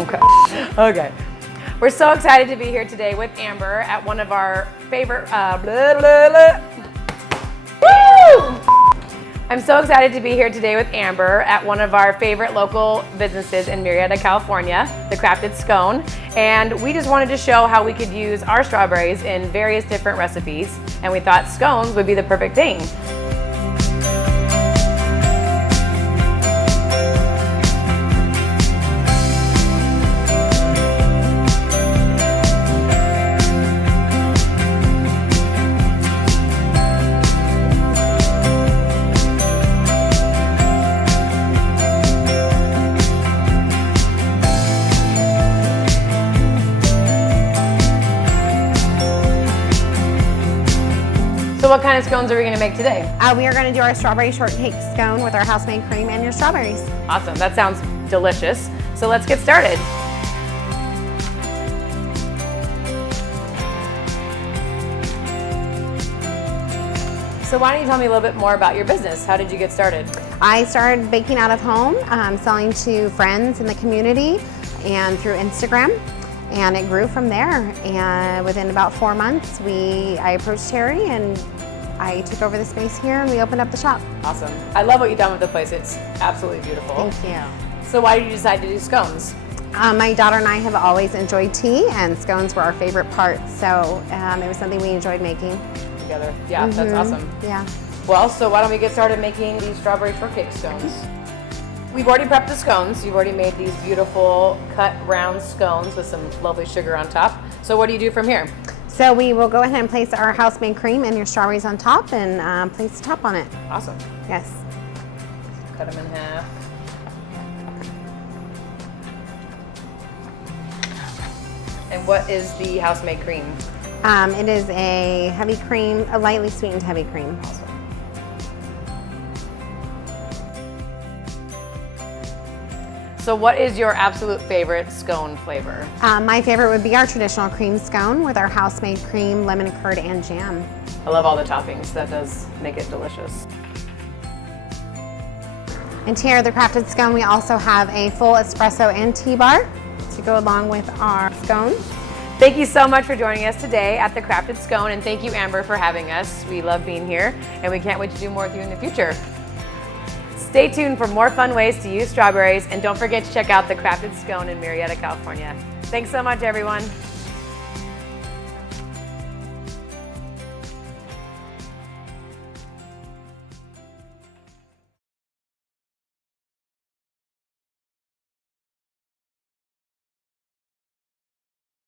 Okay. Okay. We're so excited to be here today with Amber at one of our favorite, Woo! I'm so excited to be here today with Amber at one of our favorite local businesses in Murrieta, California, the Crafted Scone. And we just wanted to show how we could use our strawberries in various different recipes. And we thought scones would be the perfect thing. So what kind of scones are we gonna make today? We are going to do our strawberry shortcake scone with our house-made cream and your strawberries. Awesome, that sounds delicious. So let's get started. So why don't you tell me a little bit more about your business? How did you get started? I started baking out of home, selling to friends in the community and through Instagram. And it grew from there. And within about 4 months, I approached Terry and I took over the space here and we opened up the shop. Awesome. I love what you've done with the place. It's absolutely beautiful. Thank you. So why did you decide to do scones? My daughter and I have always enjoyed tea, and scones were our favorite part. So it was something we enjoyed making. Together. Yeah, that's awesome. Yeah. Well, so why don't we get started making these strawberry shortcake scones? We've already prepped the scones. You've already made these beautiful cut round scones with some lovely sugar on top. So what do you do from here? So we will go ahead and place our house-made cream and your strawberries on top and place the top on it. Awesome. Yes. Cut them in half. And what is the house-made cream? It is a heavy cream, a lightly sweetened heavy cream. Awesome. So what is your absolute favorite scone flavor? My favorite would be our traditional cream scone with our house-made cream, lemon curd, and jam. I love all the toppings. That does make it delicious. And here at the Crafted Scone, we also have a full espresso and tea bar to go along with our scones. Thank you so much for joining us today at the Crafted Scone, and thank you, Amber, for having us. We love being here, and we can't wait to do more with you in the future. Stay tuned for more fun ways to use strawberries, and don't forget to check out the Crafted Scone in Murrieta, California. Thanks so much, everyone.